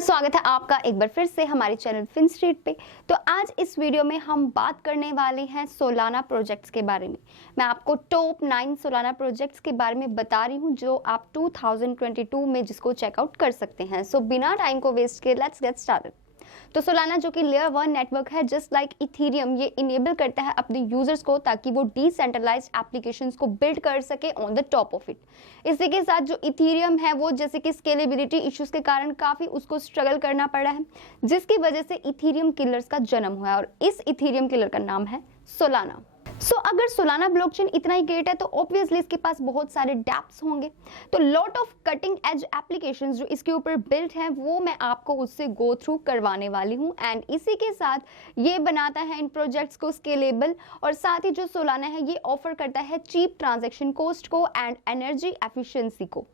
स्वागत है आपका एक बार फिर से हमारे चैनल फिन स्ट्रीट पे। तो आज इस वीडियो में हम बात करने वाले हैं सोलाना प्रोजेक्ट्स के बारे में। मैं आपको टॉप 9 सोलाना प्रोजेक्ट्स के बारे में बता रही हूँ जो आप 2022 में जिसको चेकआउट कर सकते हैं। सो बिना टाइम को वेस्ट किए लेट्स गेट स्टार्टेड। तो सोलाना जो कि लेयर 1 नेटवर्क है, जस्ट लाइक इथेरियम, ये इनेबल करता है अपने यूजर्स को ताकि वो डिसेंट्रलाइज्ड एप्लीकेशंस को बिल्ड कर सके on the top of it. इसी के साथ जो इथेरियम है वो जैसे कि स्केलेबिलिटी इश्यूज के कारण काफी उसको स्ट्रगल करना पड़ा है, जिसकी वजह से इथेरियम किलर्स का जन्म हुआ है और इस इथेरियम किलर का नाम है सोलाना। अगर सोलाना ब्लॉकचेन इतना ही ग्रेट है तो ऑब्वियसली इसके पास बहुत सारे डैप्स होंगे। तो lot of cutting edge applications जो इसके ऊपर बिल्ड हैं वो मैं आपको उससे गो थ्रू करवाने वाली हूँ। एंड इसी के साथ ये बनाता है इन प्रोजेक्ट्स को स्केलेबल, और साथ ही जो सोलाना है ये ऑफर करता है चीप ट्रांजैक्शन कॉस्ट को एंड एनर्जी एफिशिएंसी को।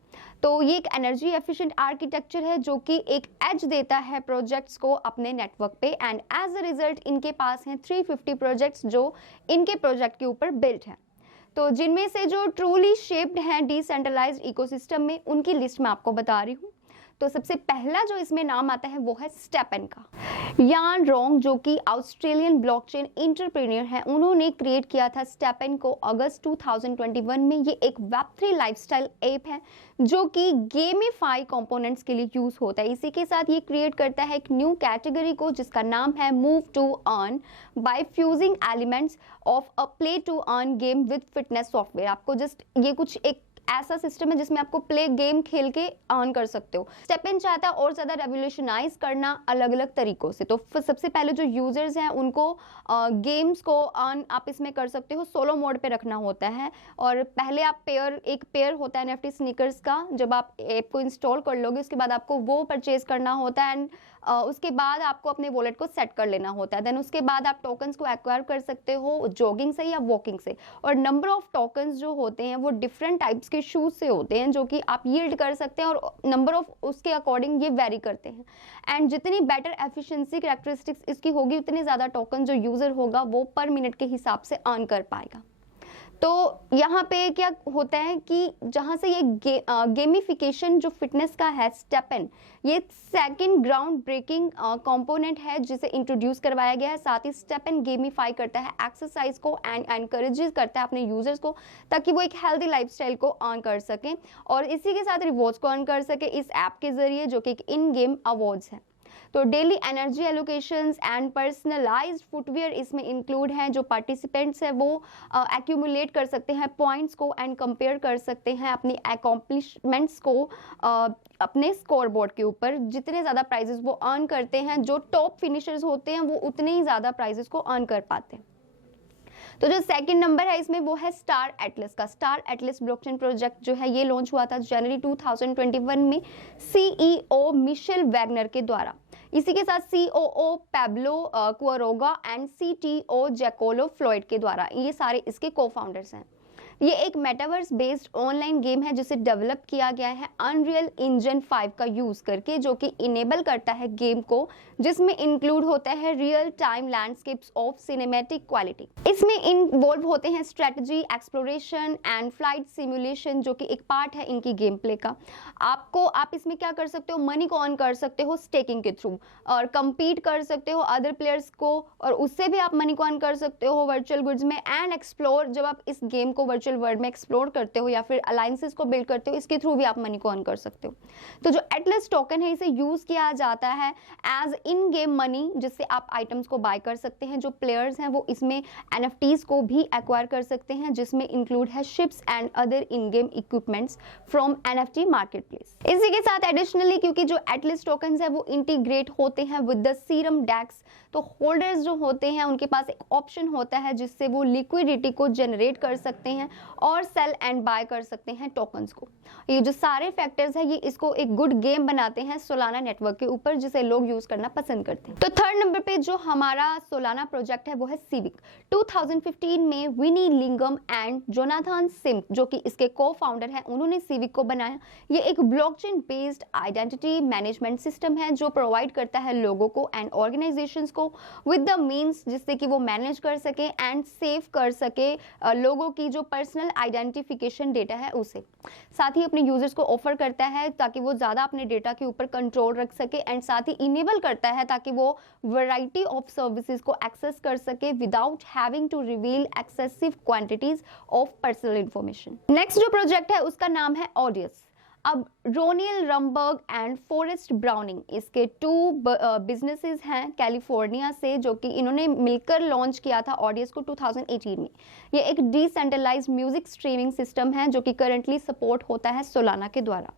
तो ये एक एनर्जी एफिशिएंट आर्किटेक्चर है जो कि एक एज देता है प्रोजेक्ट्स को अपने नेटवर्क पे। एंड एज अ रिजल्ट इनके पास हैं 350 प्रोजेक्ट्स जो इनके प्रोजेक्ट के ऊपर बिल्ट हैं। तो जिनमें से जो ट्रूली शेप्ड हैं डिसेंट्रलाइज्ड इकोसिस्टम में, उनकी लिस्ट मैं आपको बता रही हूँ। तो सबसे पहला जो इसमें नाम आता है वो है स्टेपन का। यान रोंग जो कि ऑस्ट्रेलियन ब्लॉकचेन एंटरप्रेन्योर है, उन्होंने क्रिएट किया था स्टेपन को अगस्त 2021 में। ये एक वेब3 लाइफस्टाइल ऐप है जो कि गेमिफाई कंपोनेंट्स के लिए यूज होता है। इसी के साथ ये क्रिएट करता है एक न्यू कैटेगरी को जिसका नाम है move to earn by fusing elements of a play to earn game with fitness software. आपको जस्ट ये कुछ एक ऐसा सिस्टम है जिसमें आपको प्ले गेम खेल के अर्न कर सकते हो। स्टेपन चाहता है और ज्यादा रेवोल्यूशनाइज करना अलग अलग तरीकों से। तो सबसे पहले जो यूजर्स हैं उनको गेम्स को अर्न आप इसमें कर सकते हो। सोलो मोड पे रखना होता है और पहले आप एक पेयर होता है एनएफटी स्नीकर्स का। जब आप ऐप को इंस्टॉल कर लोगे उसके बाद आपको वो परचेज करना होता है एंड उसके बाद आपको अपने वॉलेट को सेट कर लेना होता है। देन उसके बाद आप टोकन्स को एक्वायर कर सकते हो जॉगिंग से या वॉकिंग से। और नंबर ऑफ टोकन्स जो होते हैं वो डिफरेंट टाइप्स के शूज से होते हैं जो कि आप यील्ड कर सकते हैं और नंबर ऑफ उसके अकॉर्डिंग ये वेरी करते हैं। एंड जितनी बेटर एफिशिएंसी कैरेक्टरिस्टिक्स इसकी होगी उतने ज़्यादा टोकन जो यूज़र होगा वो पर मिनट के हिसाब से अर्न कर पाएगा। तो यहाँ पे क्या होता है कि जहाँ से ये गेमिफिकेशन जो फिटनेस का है स्टेपन, ये सेकंड ग्राउंड ब्रेकिंग कंपोनेंट है जिसे इंट्रोड्यूस करवाया गया है। साथ ही स्टेपन गेमिफाई करता है एक्सरसाइज को एंड एनकरेजेस करता है अपने यूजर्स को ताकि वो एक हेल्दी लाइफस्टाइल को अर्न कर सकें और इसी के साथ रिवॉर्ड्स को अर्न कर सके इस ऐप के जरिए जो कि एक इन गेम अवार्ड्स है। तो daily energy allocations and personalised footwear इसमें इंक्लूड हैं। जो पार्टिसिपेंट्स हैं वो एक्यूमुलेट कर सकते हैं पॉइंट्स को एंड कंपेयर कर सकते हैं अपनी अकॉम्प्लिशमेंट्स को अपने स्कोर बोर्ड के ऊपर। जितने ज़्यादा प्राइजेस वो अर्न करते हैं, जो टॉप फिनिशर्स होते हैं वो उतने ही ज़्यादा प्राइजेस को अर्न कर पाते हैं। तो जो सेकंड नंबर है इसमें वो है स्टार एटलस का। स्टार एटलस ब्लॉकचेन प्रोजेक्ट जो है ये लॉन्च हुआ था जनवरी 2021 में सीईओ मिशेल वैगनर के द्वारा। इसी के साथ COO Pablo Quaroga and CTO Jacolo Floyd के द्वारा। ये सारे इसके को फाउंडर्स हैं। ये एक मेटावर्स बेस्ड ऑनलाइन गेम है जिसे डेवलप किया गया है अनरियल इंजन 5 का यूज करके, जो कि इनेबल करता है गेम को, जिसमें इंक्लूड होता है real time landscapes of cinematic quality. इसमें इन्वॉल्व होते हैं strategy, exploration and flight simulation जो कि एक पार्ट है इनकी गेम प्ले का। आप इसमें क्या कर सकते हो, मनी को अर्न कर सकते हो स्टेकिंग के थ्रू और कम्पीट कर सकते हो अदर प्लेयर्स को और उससे भी आप मनी को अर्न कर सकते हो वर्चुअल गुड्स में। एंड एक्सप्लोर, जब आप इस गेम को वर्चुअल वर्ल्ड में एक्सप्लोर करते हो या फिर अलायंसेस को बिल्ड करते हो, इसके थ्रू भी आप मनी को अर्न कर सकते हो। तो जो एटलस टोकन है इसे यूज किया जाता है एज इन गेम मनी, जिससे आप आइटम्स को बाय कर सकते हैं। जो प्लेयर्स हैं वो इसमें एनएफटीज को भी एक्वायर कर सकते हैं जिसमें इंक्लूड है ships and other in game equipments from NFT marketplace. इसी के साथ एडिशनली क्योंकि जो एटलस टोकन्स है वो इंटीग्रेट होते हैं विद द सीरम डेक्स, तो होल्डर्स जो होते हैं उनके पास एक ऑप्शन होता है जिससे वो लिक्विडिटी को जनरेट कर सकते हैं और सेल एंड बाय कर सकते हैं टोकन्स को। ये जो सारे फैक्टर्स हैं ये इसको एक गुड गेम बनाते हैं सोलाना नेटवर्क के ऊपर, जिसे लोग यूज करना पसंद करते हैं। तो थर्ड नंबर पे जो हमारा सोलाना प्रोजेक्ट है वो है सिविक। 2015 में विनी लिंगम एंड जोनाथन सिम जो कि इसके को फाउंडर हैं, उन्होंने सिविक को बनाया। ये एक blockchain based identity management system है जो प्रोवाइड करता है लोगों को एंड ऑर्गेनाइजेशंस को को विद द मीन्स, जिससे कि वो मैनेज कर सके एंड सेव कर सके लोगों की जो पर्सनल आइडेंटिफिकेशन डेटा है उसे। साथ ही अपने यूजर्स को ऑफर करता है ताकि वो ज़्यादा अपने डेटा के ऊपर कंट्रोल रख सके, एंड साथ ही इनेबल करता है ताकि वो वैरायटी ऑफ सर्विसेज को एक्सेस कर सके without having to reveal excessive quantities of personal information. Next जो प्रोजेक्ट है उसका नाम है ऑडियस। अब Roneil Rumburg and Forrest Browning, इसके 2 बिजनेसेस हैं कैलिफोर्निया से, जो कि इन्होंने मिलकर लॉन्च किया था ऑडियस को 2018 में। ये एक डिसेंट्रलाइज्ड म्यूजिक स्ट्रीमिंग सिस्टम है जो कि करंटली सपोर्ट होता है सोलाना के द्वारा।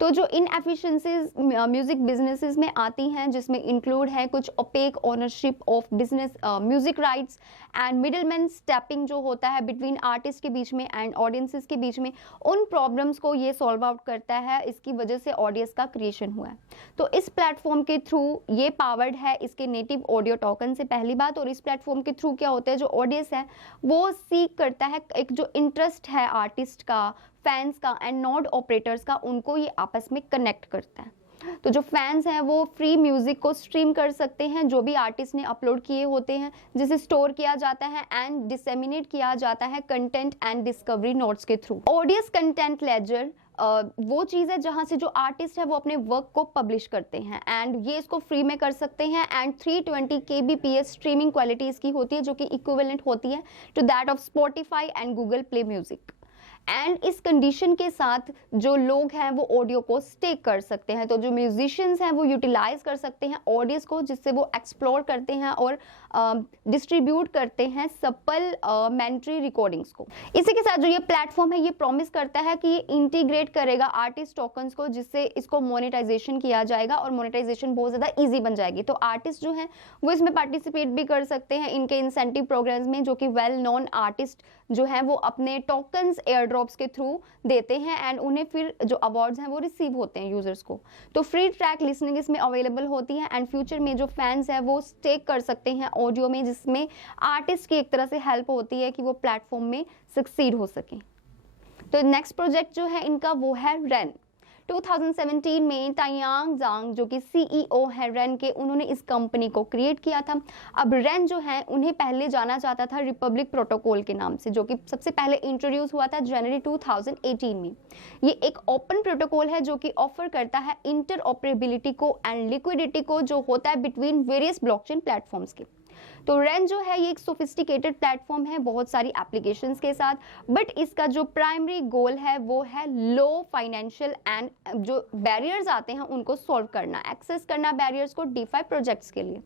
तो जो इनएफिशिएंसीज म्यूजिक बिजनेसेस में आती हैं, जिसमें इंक्लूड है कुछ opaque ownership of business music rights and middleman stepping जो होता है बिटवीन आर्टिस्ट के बीच में एंड ऑडियंसेस के बीच में, उन प्रॉब्लम्स को ये सॉल्व आउट करता है। इसकी वजह से ऑडियंस का क्रिएशन हुआ है। तो इस प्लेटफॉर्म के थ्रू ये पावर्ड है इसके नेटिव ऑडियो टोकन से, पहली बात। और इस प्लेटफॉर्म के थ्रू क्या होता है, जो ऑडियंस है वो सीख करता है एक जो इंटरेस्ट है आर्टिस्ट का, फैंस का एंड नोड ऑपरेटर्स का, उनको ये आपस में कनेक्ट करता है। तो जो फैंस हैं वो फ्री म्यूजिक को स्ट्रीम कर सकते हैं जो भी आर्टिस्ट ने अपलोड किए होते हैं, जिसे स्टोर किया जाता है एंड डिसेमिनेट किया जाता है कंटेंट एंड डिस्कवरी नोट्स के थ्रू। ऑडियस कंटेंट लेजर वो चीज़ है जहाँ से जो आर्टिस्ट है वो अपने वर्क को पब्लिश करते हैं एंड ये इसको फ्री में कर सकते हैं। एंड 320 kbps स्ट्रीमिंग क्वालिटी इसकी होती है, जो कि इक्विवेलेंट होती है to that of Spotify and Google Play Music. And इस कंडीशन के साथ जो लोग हैं वो ऑडियो को स्टेक कर सकते हैं। तो जो म्यूजिशियंस हैं वो यूटिलाइज कर सकते हैं ऑडियंस को, जिससे वो एक्सप्लोर करते हैं और डिस्ट्रीब्यूट करते हैं सप्लीमेंट्री रिकॉर्डिंग्स को। इसी के साथ जो ये प्लेटफॉर्म है ये प्रॉमिस करता है कि ये इंटीग्रेट करेगा आर्टिस्ट टोकन्स को, जिससे इसको मोनेटाइजेशन किया जाएगा और मोनेटाइजेशन बहुत ज़्यादा ईजी बन जाएगी। तो आर्टिस्ट जो हैं वो इसमें पार्टिसिपेट भी कर सकते हैं इनके इंसेंटिव प्रोग्राम्स में, जो कि वेल नोन आर्टिस्ट जो हैं वो अपने टोकन्स एयर ड्रॉप्स के थ्रू देते हैं एंड उन्हें फिर जो अवार्ड्स हैं वो रिसीव होते हैं यूजर्स को। तो फ्री ट्रैक लिसनिंग इसमें अवेलेबल होती है एंड फ्यूचर में जो फैंस हैं वो स्टेक कर सकते हैं ऑडियो में, जिसमें आर्टिस्ट की एक तरह से हेल्प होती है कि वो प्लेटफॉर्म में सक्सीड हो सके। तो नेक्स्ट प्रोजेक्ट जो है इनका वो है रेन। 2017 में तायांग जांग जो कि सीईओ है रेन के, उन्होंने इस कंपनी को क्रिएट किया था। अब रेन जो है उन्हें पहले जाना जाता था रिपब्लिक प्रोटोकॉल के नाम से, जो कि सबसे पहले इंट्रोड्यूस हुआ था जनवरी 2018 में। ये एक ओपन प्रोटोकॉल है जो कि ऑफर करता है इंटरऑपरेबिलिटी को एंड लिक्विडिटी को, जो होता है बिटवीन वेरियस ब्लॉकचेन प्लेटफॉर्म्स के। तो रेन जो है ये एक सोफिस्टिकेटेड प्लेटफॉर्म है बहुत सारी एप्लीकेशंस के साथ, बट इसका जो प्राइमरी गोल है वो है लो फाइनेंशियल एंड जो बैरियर्स आते हैं उनको सॉल्व करना, एक्सेस करना बैरियर्स को डीफाई प्रोजेक्ट्स के लिए।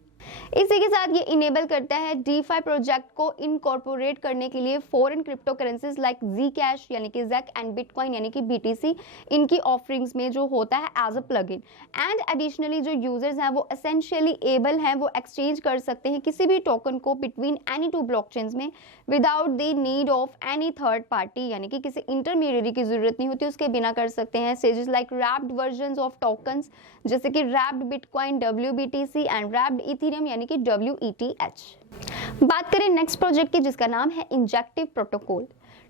इसी के साथ ये इनेबल करता है डीफाई प्रोजेक्ट को इनकॉर्पोरेट करने के लिए फॉरेन क्रिप्टो करेंसीज लाइक जी कैश यानी कि जैक एंड बिटकॉइन यानी कि बीटीसी, इनकी ऑफरिंग्स में जो होता है as a plugin. And additionally जो यूजर्स हैं वो एसेंशियली एबल हैं, वो एक्सचेंज कर सकते हैं किसी भी टोकन को बिटवीन एनी 2 ब्लॉकचेन्स में without the need of any third party, यानी कि किसी इंटरमीडिएरी की जरूरत नहीं होती, उसके बिना कर सकते हैं। Stages like wrapped versions of tokens जैसे कि wrapped bitcoin WBTC and wrapped Ethereum यानी कि WETH। बात करें नेक्स्ट प्रोजेक्ट की जिसका नाम है इंजेक्टिव प्रोटोकॉल।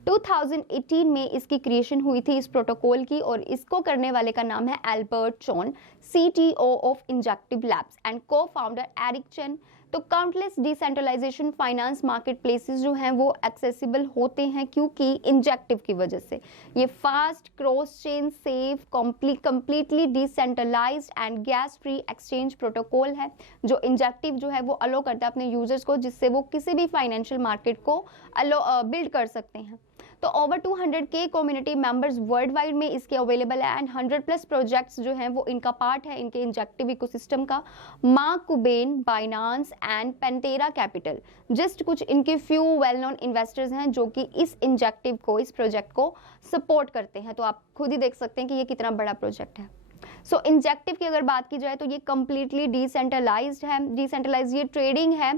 2018 में इसकी क्रिएशन हुई थी इस प्रोटोकॉल की, और इसको करने वाले का नाम है Albert Chon, CTO of Injective Labs and cofounder Eric Chen. तो countless decentralisation finance marketplaces जो हैं वो एक्सेसिबल होते हैं क्योंकि इंजेक्टिव की वजह से ये fast cross chain safe completely decentralised and gas free exchange protocol है, जो इंजेक्टिव जो है वो अलो करता है अपने यूजर्स को, जिससे वो किसी भी फाइनेंशियल मार्केट को बिल्ड कर सकते हैं। तो over 200K community members world wide में इसके अवेलेबल है एंड 100+ प्रोजेक्ट्स जो हैं वो इनका पार्ट है इनके इंजेक्टिव इकोसिस्टम का। Mark Cuban, Binance and Pantera Capital just कुछ इनके फ्यू वेल नोन इन्वेस्टर्स हैं जो कि इस इंजेक्टिव को, इस प्रोजेक्ट को सपोर्ट करते हैं। तो आप खुद ही देख सकते हैं कि ये कितना बड़ा प्रोजेक्ट है। सो इंजेक्टिव की अगर बात की जाए तो ये कम्प्लीटली डिसेंट्रलाइज्ड है। डिसेंट्रलाइज ये ट्रेडिंग है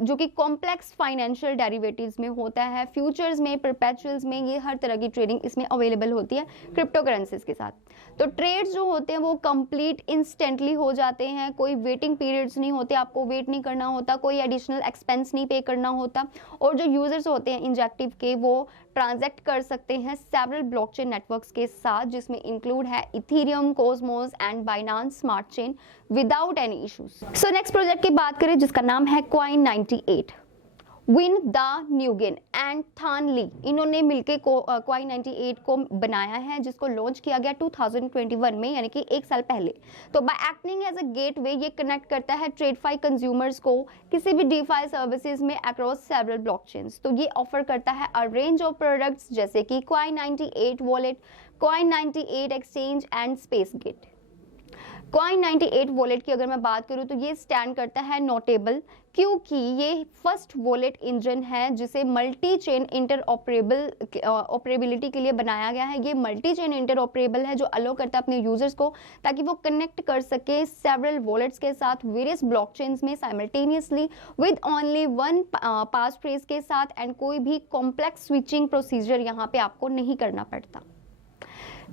जो कि कॉम्प्लेक्स फाइनेंशियल डेरिवेटिव्स में होता है, फ्यूचर्स में, परपेचुअल्स में, ये हर तरह की ट्रेडिंग इसमें अवेलेबल होती है क्रिप्टो करेंसीज के साथ। तो ट्रेड्स जो होते हैं वो कंप्लीट इंस्टेंटली हो जाते हैं, कोई वेटिंग पीरियड्स नहीं होते, आपको वेट नहीं करना होता, कोई एडिशनल एक्सपेंस नहीं पे करना होता। और जो यूजर्स होते हैं इंजेक्टिव के वो ट्रांजैक्ट कर सकते हैं सेवरल ब्लॉकचेन नेटवर्क्स के साथ, जिसमें इंक्लूड है Ethereum, Cosmos and Binance Smart Chain without any issues. So next project की बात करें जिसका नाम है Coin98। Vinh the Nguyen and Thanh Le, इन्होंने मिलकर Coin98 को बनाया है, जिसको लॉन्च किया गया 2021 में, यानी कि 1 साल पहले। तो by acting as a gateway ये कनेक्ट करता है ट्रेडफाई कंज्यूमर्स को किसी भी डीफाई सर्विसेज में अक्रॉस सेवरल ब्लॉकचेन्स। तो ये ऑफर करता है अ रेंज ऑफ प्रोडक्ट्स जैसे कि Coin98 wallet, Coin98 exchange and Spacegate. Coin98 wallet की अगर मैं बात करूं तो ये स्टैंड करता है नोटेबल, क्योंकि ये फर्स्ट वॉलेट इंजन है जिसे मल्टी चेन ऑपरेबिलिटी के लिए बनाया गया है। ये मल्टी चेन इंटरऑपरेबल है, जो अलो करता है अपने यूजर्स को ताकि वो कनेक्ट कर सके सेवरल वॉलेट्स के साथ वेरियस ब्लॉकचेन्स में simultaneously with only one pass phrase के साथ, एंड कोई भी कॉम्प्लेक्स स्विचिंग प्रोसीजर यहाँ पे आपको नहीं करना पड़ता।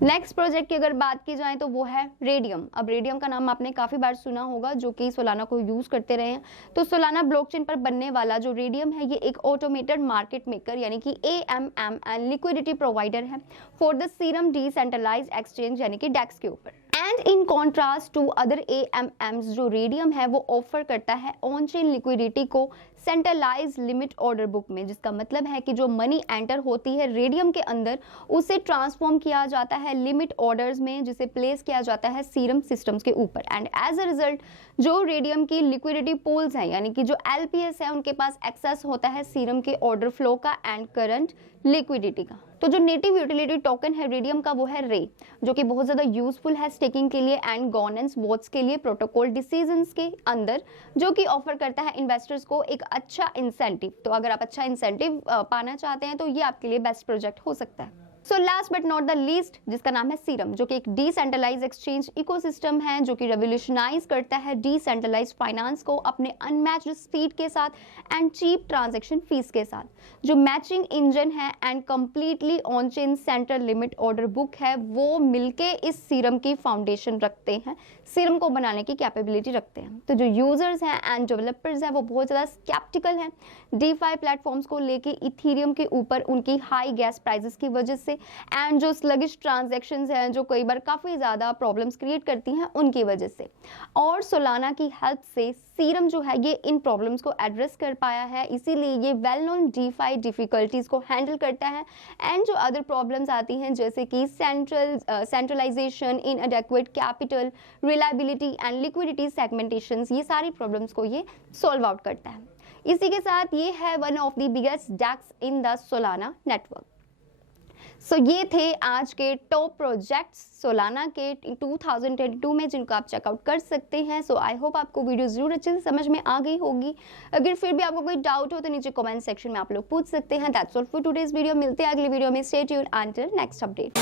नेक्स्ट प्रोजेक्ट की अगर बात की जाए तो वो है रेडियम। अब रेडियम का नाम आपने काफी बार सुना होगा, जो कि सोलाना को यूज करते रहे हैं। तो सोलाना ब्लॉकचेन पर बनने वाला जो रेडियम है, ये एक ऑटोमेटेड मार्केट मेकर यानी कि AMM एंड लिक्विडिटी प्रोवाइडर है for the Serum decentralised exchange यानी कि डेक्स के ऊपर। And in contrast to other AMMs, जो रेडियम है वो ऑफर करता है ऑन चेन लिक्विडिटी को सेंट्रलाइज लिमिट ऑर्डर बुक में, जिसका मतलब है कि जो मनी एंटर होती है रेडियम के अंदर, उसे ट्रांसफॉर्म किया जाता है लिमिट ऑर्डर्स में, जिसे प्लेस किया जाता है सीरम सिस्टम्स के ऊपर। एंड एज अ रिजल्ट जो रेडियम की लिक्विडिटी पूल्स हैं यानी कि जो LPS है, उनके पास एक्सेस होता है सीरम के ऑर्डर फ्लो का एंड करंट लिक्विडिटी का। तो जो नेटिव यूटिलिटी टोकन है रेडियम का वो है रे, जो कि बहुत ज्यादा यूजफुल है स्टेकिंग के लिए एंड गवर्नेंस वोट्स के लिए प्रोटोकॉल डिसीजंस के अंदर, जो कि ऑफर करता है इन्वेस्टर्स को एक अच्छा इंसेंटिव। तो अगर आप अच्छा इंसेंटिव पाना चाहते हैं तो ये आपके लिए बेस्ट प्रोजेक्ट हो सकता है। So last but not the least, जिसका नाम है सीरम, जो कि एक डिसेंट्रलाइज एक्सचेंज इकोसिस्टम है, जो कि रेवोल्यूशनाइज करता है डिसेंट्रलाइज फाइनेंस को अपने अनमैच्ड स्पीड के साथ एंड चीप ट्रांजैक्शन फीस के साथ। जो मैचिंग इंजन है and completely on chain central limit order book है, वो मिलके इस सीरम की फाउंडेशन रखते हैं, सीरम को बनाने की कैपेबिलिटी रखते हैं। तो जो यूजर्स हैं एंड डेवलपर्स हैं वो बहुत ज़्यादा स्केप्टिकल हैं डीफाई प्लेटफॉर्म्स को लेके इथेरियम के ऊपर उनकी हाई गैस प्राइसेस की वजह से, एंड जो स्लगिश ट्रांजैक्शंस हैं जो कई बार काफ़ी ज़्यादा प्रॉब्लम्स क्रिएट करती हैं उनकी वजह से। और सोलाना की हेल्प से सीरम जो है ये इन प्रॉब्लम्स को एड्रेस कर पाया है, इसीलिए ये वेल नोन डीफाई डिफिकल्टीज को हैंडल करता है। एंड जो अदर प्रॉब्लम्स आती हैं जैसे कि centralisation, inadequate capital, reliability and liquidity segmentations, ये सारी प्रॉब्लम्स को ये सॉल्व आउट करता है। इसी के साथ ये है one of the biggest DEX in the Solana network. So ये थे आज के टॉप प्रोजेक्ट्स सोलाना के 2022 में, जिनको आप चेकआउट कर सकते हैं। सो आई होप आपको वीडियो जरूर अच्छे से समझ में आ गई होगी। अगर फिर भी आपको कोई डाउट हो तो नीचे कमेंट सेक्शन में आप लोग पूछ सकते हैं। That's all for today's video. मिलते हैं अगली वीडियो में। Stay tuned until next update.